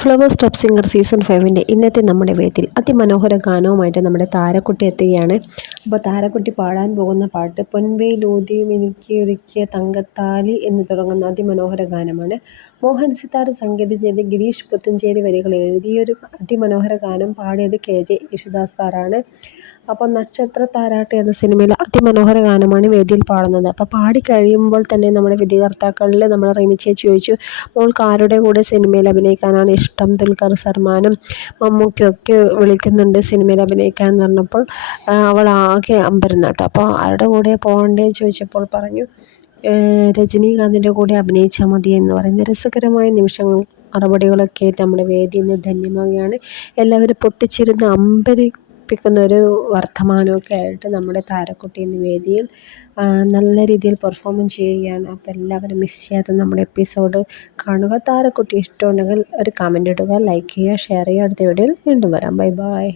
Flowers top singer season 5 ഇന്നത്തെ നമ്മുടെ വേദിയിൽ അതിമനോഹര ഗാനവുമായിട്ട് നമ്മുടെ താരക്കുട്ടി എത്തുകയാണ്. അപ്പോൾ താരക്കുട്ടി പാടാൻ പോകുന്ന പാട്ട് പൊൻവേലൂതി മിനുക്കിയൊരുക്കിയ തങ്കത്താലി എന്ന് തുടങ്ങുന്ന അതിമനോഹര ഗാനമാണ്. മോഹൻ സിതാർ സംഗീതം ചെയ്ത് ഗിരീഷ് പുത്തഞ്ചേരി വരികൾ എഴുതിയൊരു അതിമനോഹര ഗാനം പാടിയത് KJ യേശുദാസ് സാറാണ്. അപ്പോൾ നക്ഷത്ര താരാട്ട് എന്ന സിനിമയിലെ അതിമനോഹര ഗാനമാണ് വേദിയിൽ പാടുന്നത്. അപ്പോൾ പാടിക്കഴിയുമ്പോൾ തന്നെ നമ്മുടെ വിധികർത്താക്കളിൽ നമ്മുടെ റിമി ചേച്ചി ചോദിച്ചു, മോൾക്ക് ആരുടെ കൂടെ സിനിമയിൽ അഭിനയിക്കാനാണ് ഇഷ്ടം? ദുൽഖർ സൽമാനും മമ്മൂക്കയൊക്കെ വിളിക്കുന്നുണ്ട് സിനിമയിൽ അഭിനയിക്കാൻ എന്ന് പറഞ്ഞപ്പോൾ അവൾ ആകെ അമ്പരന്നു കേട്ടോ. അപ്പോൾ ആരുടെ കൂടെ പോകണ്ടേന്ന് ചോദിച്ചപ്പോൾ പറഞ്ഞു രജനീകാന്തിൻ്റെ കൂടെ അഭിനയിച്ചാൽ മതി എന്ന് പറയുന്ന രസകരമായ നിമിഷങ്ങൾ മറുപടികളൊക്കെ ആയിട്ട് നമ്മുടെ വേദി ഇന്ന് ധന്യമാവുകയാണ്. എല്ലാവരും പൊട്ടിച്ചിരുന്ന് അമ്പരിപ്പിക്കുന്ന ഒരു വർത്തമാനമൊക്കെ ആയിട്ട് നമ്മുടെ താരക്കുട്ടി ഇന്ന് വേദിയിൽ നല്ല രീതിയിൽ പെർഫോമൻസ് ചെയ്യുകയാണ്. അപ്പോൾ എല്ലാവരും മിസ് ചെയ്യാതെ നമ്മുടെ എപ്പിസോഡ് കാണുക. താരക്കുട്ടി ഇഷ്ടമുണ്ടെങ്കിൽ ഒരു കമൻ്റ് ഇടുക, ലൈക്ക് ചെയ്യുക, ഷെയർ ചെയ്യുക. അടുത്ത വീഡിയോയിൽ വീണ്ടും വരാം. Bye bye.